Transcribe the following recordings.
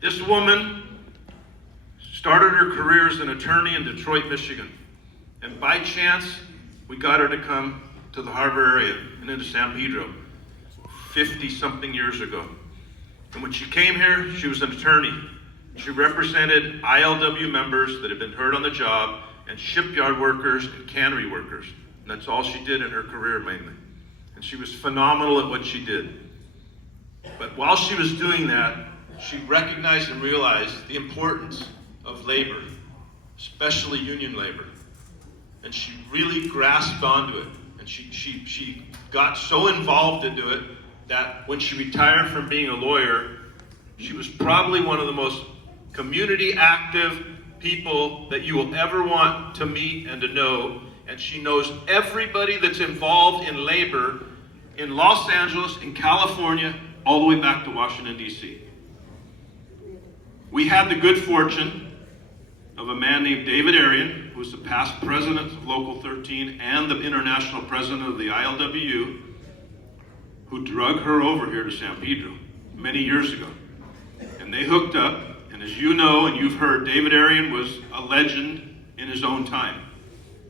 This woman started her career as an attorney in Detroit, Michigan. And by chance, we got her to come to the harbor area and into San Pedro 50-something years ago. And when she came here, she was an attorney. She represented ILWU members that had been hurt on the job and shipyard workers and cannery workers. And that's all she did in her career mainly. And she was phenomenal at what she did. But while she was doing that, she recognized and realized the importance of labor, especially union labor. And she really grasped onto it. And she got so involved into it that when she retired from being a lawyer, she was probably one of the most community active people that you will ever want to meet and to know. And she knows everybody that's involved in labor in Los Angeles, in California, all the way back to Washington, D.C. We had the good fortune of a man named David Arian, who was the past president of Local 13 and the international president of the ILWU, who drug her over here to San Pedro many years ago. And they hooked up, and as you know and you've heard, David Arian was a legend in his own time.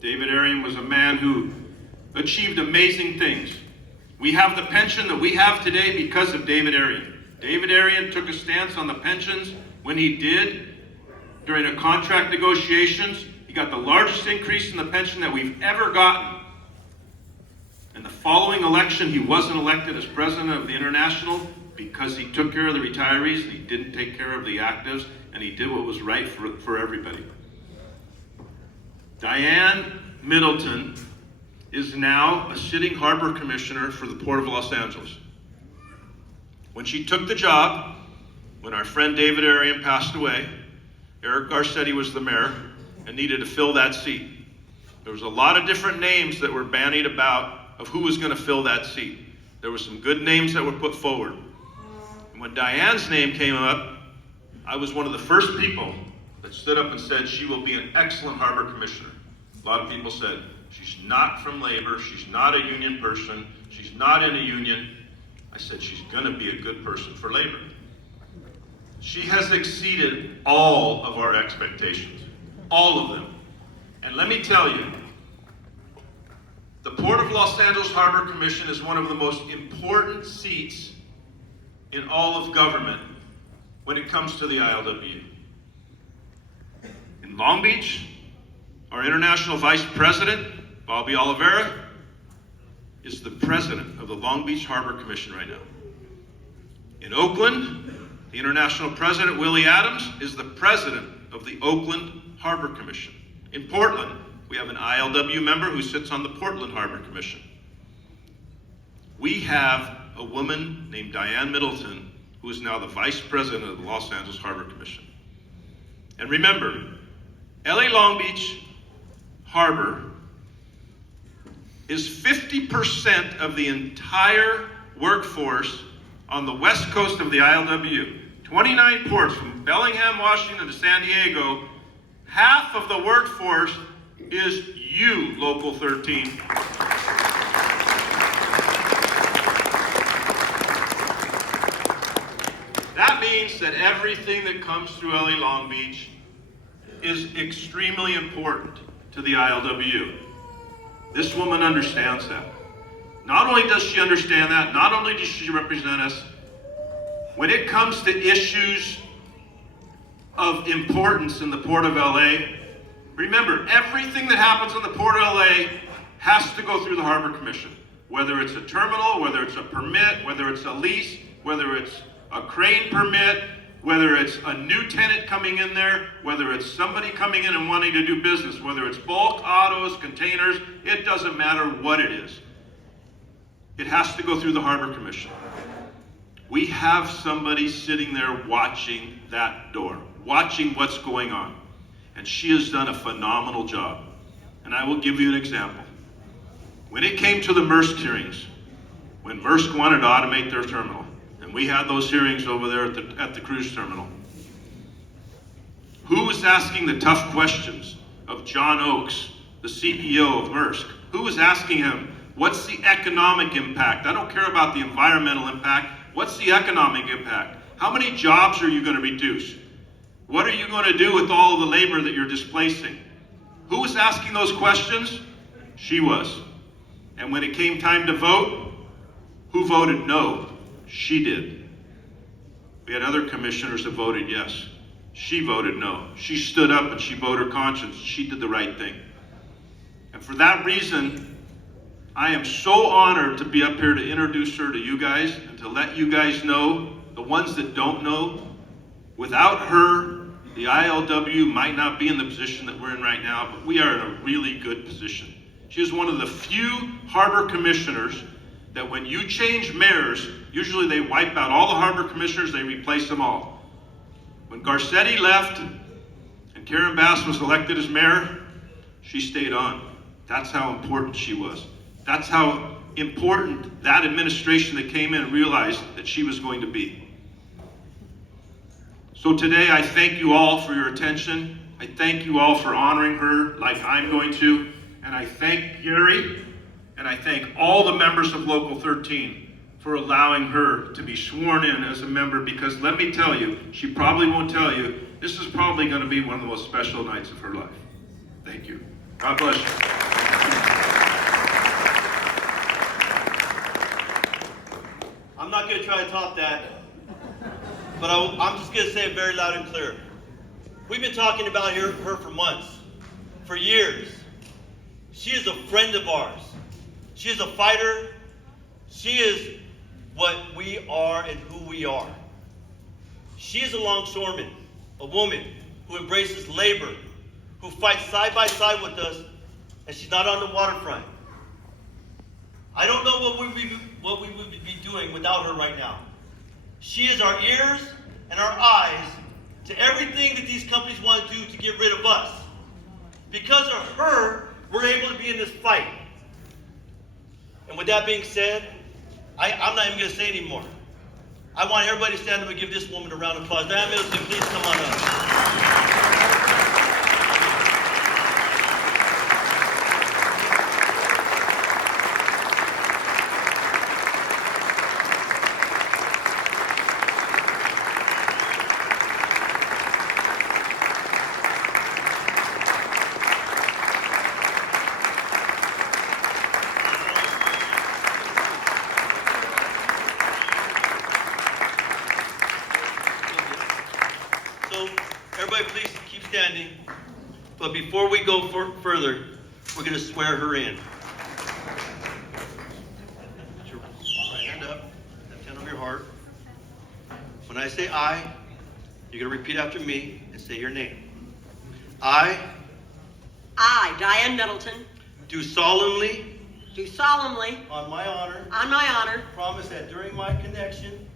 David Arian was a man who achieved amazing things. We have the pension that we have today because of David Arian. David Arian took a stance on the pensions. When he did, during a contract negotiations, he got the largest increase in the pension that we've ever gotten. In the following election, he wasn't elected as president of the International because he took care of the retirees and he didn't take care of the actives, and he did what was right for everybody. Diane Middleton is now a sitting harbor commissioner for the Port of Los Angeles. When she took the job, when our friend David Arian passed away, Eric Garcetti was the mayor and needed to fill that seat. There was a lot of different names that were bandied about of who was going to fill that seat. There were some good names that were put forward. And when Diane's name came up, I was one of the first people that stood up and said she will be an excellent harbor commissioner. A lot of people said, she's not from labor, she's not a union person, she's not in a union. I said, she's going to be a good person for labor. She has exceeded all of our expectations, all of them. And let me tell you, the Port of Los Angeles Harbor Commission is one of the most important seats in all of government when it comes to the ILWU. In Long Beach, our international vice president, Bobby Oliveira, is the president of the Long Beach Harbor Commission right now. In Oakland, the international president, Willie Adams, is the president of the Oakland Harbor Commission. In Portland, we have an ILWU member who sits on the Portland Harbor Commission. We have a woman named Diane Middleton, who is now the vice president of the Los Angeles Harbor Commission. And remember, LA Long Beach Harbor is 50% of the entire workforce on the west coast of the ILWU. 29 ports from Bellingham, Washington to San Diego. Half of the workforce is you, Local 13. That means that everything that comes through LA Long Beach is extremely important to the ILWU. This woman understands that. Not only does she understand that, not only does she represent us, when it comes to issues of importance in the Port of LA, remember, everything that happens in the Port of LA has to go through the Harbor Commission. Whether it's a terminal, whether it's a permit, whether it's a lease, whether it's a crane permit, whether it's a new tenant coming in there, whether it's somebody coming in and wanting to do business, whether it's bulk, autos, containers, it doesn't matter what it is. It has to go through the Harbor Commission. We have somebody sitting there watching that door, watching what's going on. And she has done a phenomenal job. And I will give you an example. When it came to the Maersk hearings, when Maersk wanted to automate their terminal, and we had those hearings over there at the cruise terminal, who was asking the tough questions of John Oakes, the CEO of Maersk? Who was asking him, what's the economic impact? I don't care about the environmental impact. What's the economic impact? How many jobs are you going to reduce? What are you going to do with all of the labor that you're displacing? Who was asking those questions? She was. And when it came time to vote, who voted no? She did. We had other commissioners that voted yes. She voted no. She stood up and she voted her conscience. She did the right thing. And for that reason, I am so honored to be up here to introduce her to you guys and to let you guys know, the ones that don't know, without her, the ILW might not be in the position that we're in right now, but we are in a really good position. She is one of the few harbor commissioners that when you change mayors, usually they wipe out all the harbor commissioners, they replace them all. When Garcetti left and Karen Bass was elected as mayor, she stayed on. That's how important she was. That's how important that administration that came in realized that she was going to be. So today I thank you all for your attention. I thank you all for honoring her like I'm going to. And I thank Gary and I thank all the members of Local 13 for allowing her to be sworn in as a member, because let me tell you, she probably won't tell you, this is probably going to be one of the most special nights of her life. Thank you. God bless you. I'm not going to try to top that, but I'm just going to say it very loud and clear. We've been talking about her for months, for years. She is a friend of ours. She is a fighter. She is what we are and who we are. She is a longshoreman, a woman who embraces labor, who fights side by side with us, and she's not on the waterfront. I don't know what we would be doing without her right now. She is our ears and our eyes to everything that these companies want to do to get rid of us. Because of her, we're able to be in this fight. And with that being said, I'm not even going to say anymore. I want everybody to stand up and give this woman a round of applause. Diane Middleton, please come on up. Everybody please keep standing. But before we go further, we're going to swear her in. Put your right hand up, left hand over your heart. When I say I, you're going to repeat after me and say your name. I, Diane Middleton, do solemnly, on my honor, promise that during my connection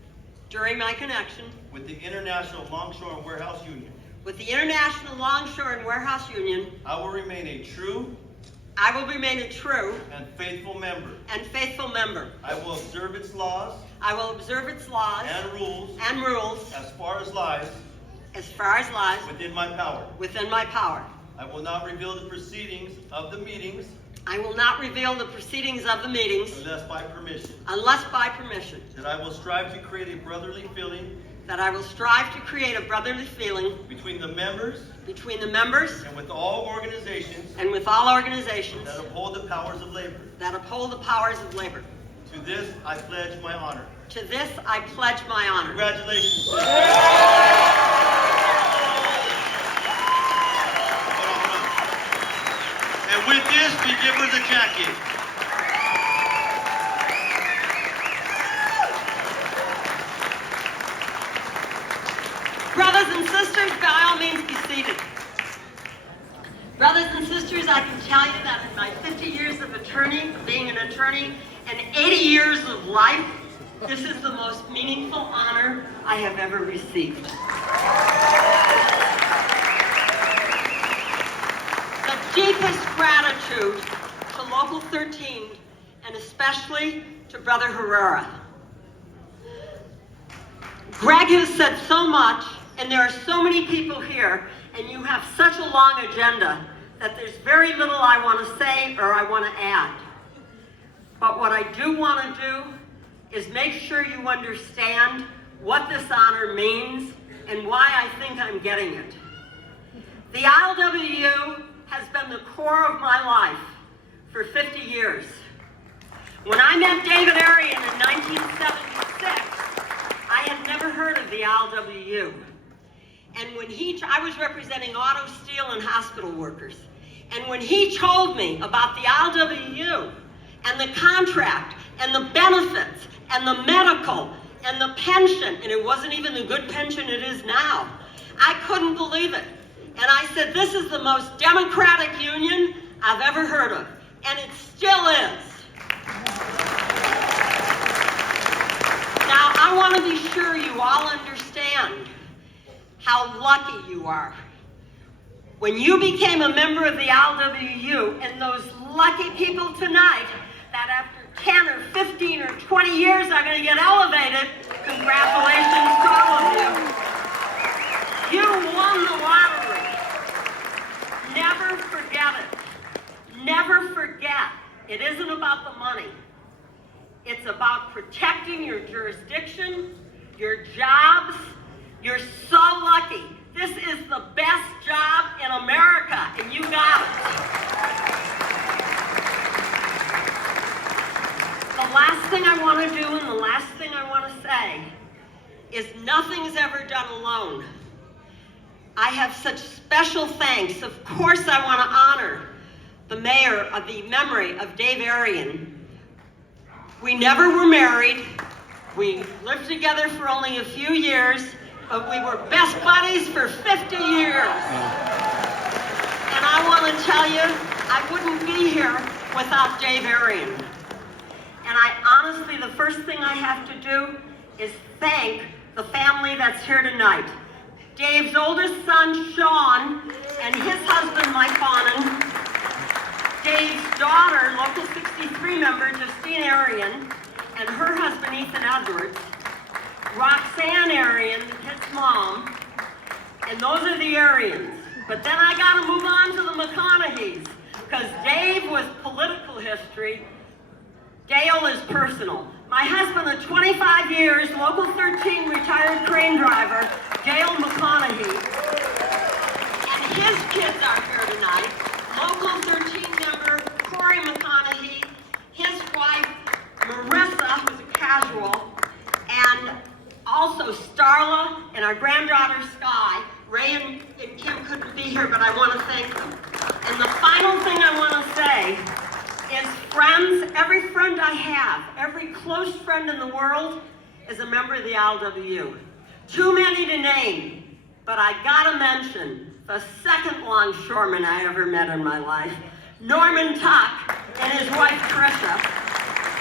with the International Longshore and Warehouse Union, I will remain a true and faithful member. I will observe its laws and rules as far as lies within my power. I will not reveal the proceedings of the meetings unless by permission. That I will strive to create a brotherly feeling between the members and with all organizations that uphold the powers of labor. To this I pledge my honor. Congratulations. Hold on. And with this, we give her the jacket. Brothers and sisters, by all means be seated. Brothers and sisters, I can tell you that in my 50 years of being an attorney, and 80 years of life, this is the most meaningful honor I have ever received. The deepest gratitude to Local 13, and especially to Brother Herrera. Greg has said so much, and there are so many people here, and you have such a long agenda that there's very little I want to say or I want to add. But what I do want to do is make sure you understand what this honor means, and why I think I'm getting it. The ILWU has been the core of my life for 50 years. When I met David Arian in 1976, I had never heard of the ILWU. And when I was representing auto, steel, and hospital workers. And when he told me about the ILWU and the contract and the benefits and the medical and the pension, and it wasn't even the good pension it is now, I couldn't believe it. And I said, this is the most democratic union I've ever heard of. And it still is. Now, I want to be sure you all understand how lucky you are. When you became a member of the ILWU, and those lucky people tonight that after 10 or 15 or 20 years are going to get elevated, congratulations to all of you. You won the lottery. Never forget it. Never forget. It isn't about the money. It's about protecting your jurisdiction, your jobs. You're so lucky. This is the best job in America, and you got it. The last thing I want to do and the last thing I want to say is nothing's ever done alone. I have such special thanks. Of course, I want to honor the mayor of the memory of Dave Arian. We never were married. We lived together for only a few years, but we were best buddies for 50 years. And I want to tell you, I wouldn't be here without Dave Arian. And honestly, the first thing I have to do is thank the family that's here tonight. Dave's oldest son, Sean, and his husband, Mike Bonin. Dave's daughter, Local 63 member, Justine Arian, and her husband, Ethan Edwards. Roxanne Arian, his mom, and those are the Arians. But then I gotta move on to the McConaughey's, because Dave was political history, Dale is personal. My husband of 25 years, Local 13 retired crane driver, Dale McConaughey, and his kids are here tonight. Local 13 member, Corey McConaughey, his wife, Marissa, who's a casual, and also Starla and our granddaughter Sky. Ray and Kim couldn't be here, but I want to thank them. And the final thing I want to say is friends, every friend I have, every close friend in the world is a member of the ILWU. Too many to name, but I gotta mention the second longshoreman I ever met in my life, Norman Tuck and his wife Tricia,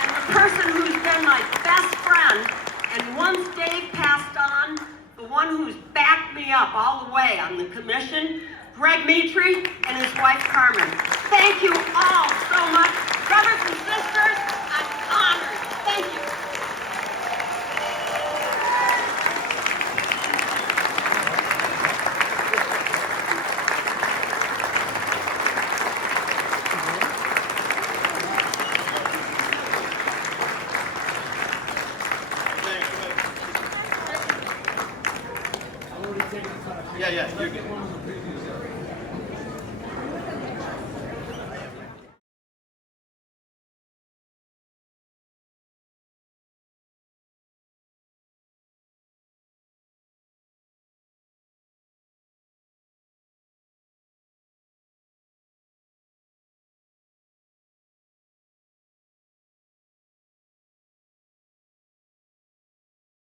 and the person who's been my best friend. And once Dave passed on, the one who's backed me up all the way on the commission, Greg Mitri and his wife Carmen. Thank you all so much. Brothers and sisters, I'm honored. Thank you. Yeah, you're good.